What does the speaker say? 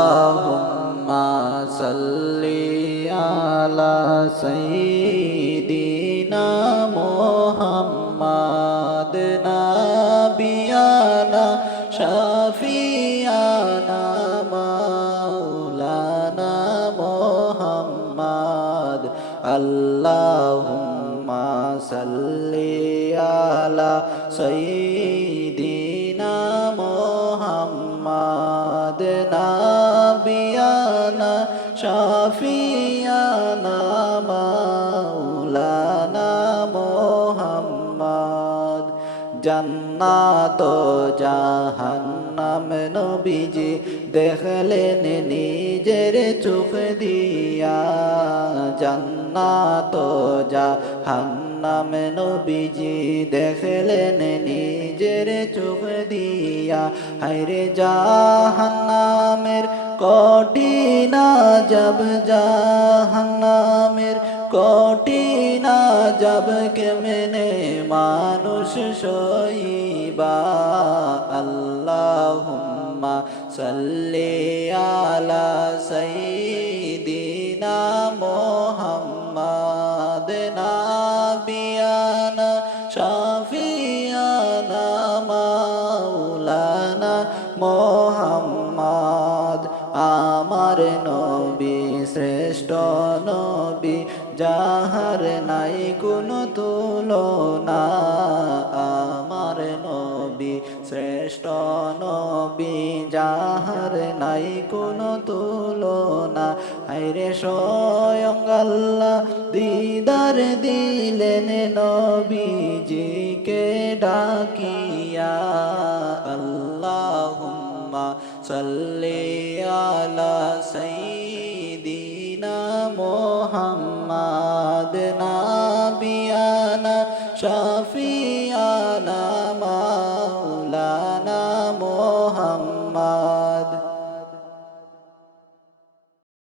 আল্লাহুম্মা সাল্লি আলা সাইয়্যিদিনা মুহাম্মাদ নাবিয়ানা শাফিয়ানা মাওলানা মুহাম্মাদ আল্লাহুম্মা সাল্লি আলা সাইয়্যিদিনা মুহাম্মাদ নাবিয়ানা শাফিয়ানা মাওলানা মুহাম্মাদ জান্নাত জাহান্নাম নবীজি দেখলেন নিজের চোখ দিয়া জান্নাত জাহান্নাম নবীজি দেখলেন নিজের চোখ দিয়া হায়রে জাহান্নামের কঠিন আযাব জাহান্নামের কঠিন আযাব কেমনে মানুষ সইবা আল্লাহুম্মা সাল্লি আলা সাইয়্যিদিনা মুহাম্মাদ নাবিয়ানা শাফিয়ানা মাওলানা মুহাম্মাদ আমার নবী শ্রেষ্ঠ নবী যাহার নাই কোনো তুলনা আমার নবী শ্রেষ্ঠ নবী যাহার নাই কোনো তুলনা হায়রে স্বয়ং আল্লাহ দিদার দিলেন নবীজিকে ডাকিয়া আল্লাহুম্মা সাল্লি আলা সাইয়্যিদিনা মুহাম্মাদ নাবিয়ানা শাফিয়ানা মাওলানা মুহাম্মাদ